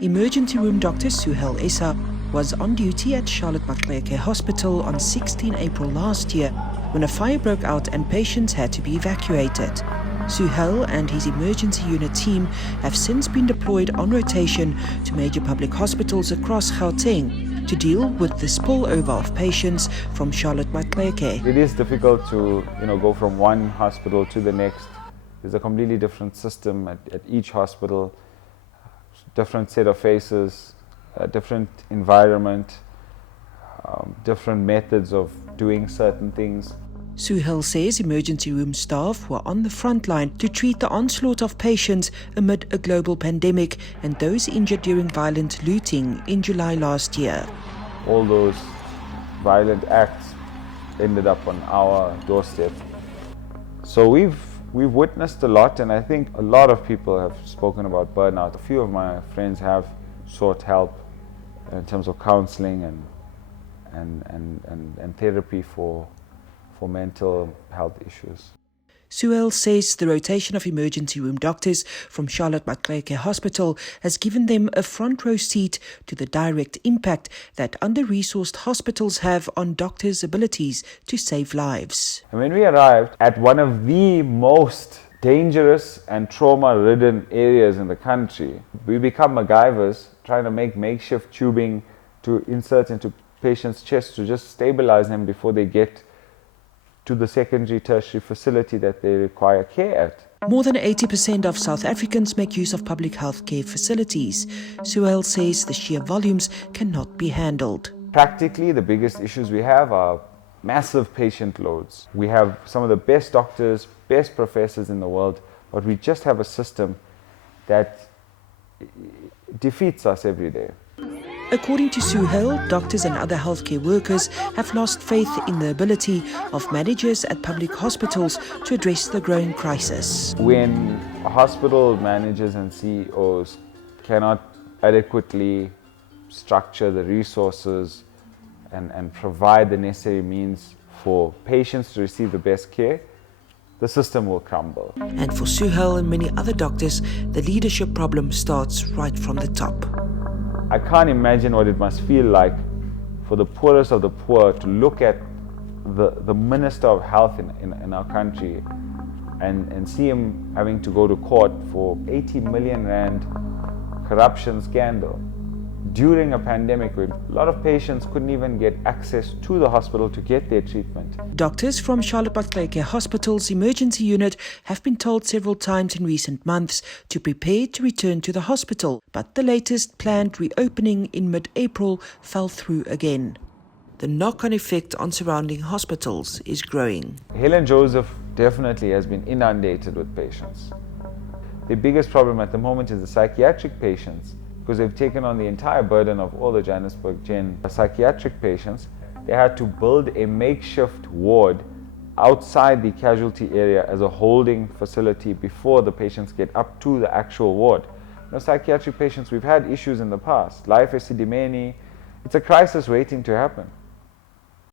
Emergency room doctor Suhayl Essa was on duty at Charlotte Maxeke Hospital on 16 April last year when a fire broke out and patients had to be evacuated. Suhayl and his emergency unit team have since been deployed on rotation to major public hospitals across Gauteng to deal with the spillover of patients from Charlotte Maxeke. It is difficult to go from one hospital to the next. There's a completely different system at each hospital, different set of faces, different environment, different methods of doing certain things. Suhayl says emergency room staff were on the front line to treat the onslaught of patients amid a global pandemic and those injured during violent looting in July last year. All those violent acts ended up on our doorstep. So we've witnessed a lot, and I think a lot of people have spoken about burnout. A few of my friends have sought help in terms of counseling and therapy for mental health issues. Suhayl says the rotation of emergency room doctors from Charlotte Maxeke Hospital has given them a front row seat to the direct impact that under-resourced hospitals have on doctors' abilities to save lives. And when we arrived at one of the most dangerous and trauma-ridden areas in the country, we become MacGyvers trying to make makeshift tubing to insert into patients' chests to just stabilize them before they get to the secondary, tertiary facility that they require care at. More than 80% of South Africans make use of public health care facilities. Suhayl says the sheer volumes cannot be handled. Practically, the biggest issues we have are massive patient loads. We have some of the best doctors, best professors in the world, but we just have a system that defeats us every day. According to Suhayl, doctors and other healthcare workers have lost faith in the ability of managers at public hospitals to address the growing crisis. When hospital managers and CEOs cannot adequately structure the resources and provide the necessary means for patients to receive the best care, the system will crumble. And for Suhayl and many other doctors, the leadership problem starts right from the top. I can't imagine what it must feel like for the poorest of the poor to look at the Minister of Health in our country and see him having to go to court for 80 million rand corruption scandal during a pandemic when a lot of patients couldn't even get access to the hospital to get their treatment. Doctors from Charlotte Maxeke Hospital's emergency unit have been told several times in recent months to prepare to return to the hospital, but the latest planned reopening in mid-April fell through again. The knock-on effect on surrounding hospitals is growing. Helen Joseph definitely has been inundated with patients. The biggest problem at the moment is the psychiatric patients, because they've taken on the entire burden of all the Johannesburg psychiatric patients. They had to build a makeshift ward outside the casualty area as a holding facility before the patients get up to the actual ward. Psychiatric patients, we've had issues in the past. Life esidimeni, it's a crisis waiting to happen.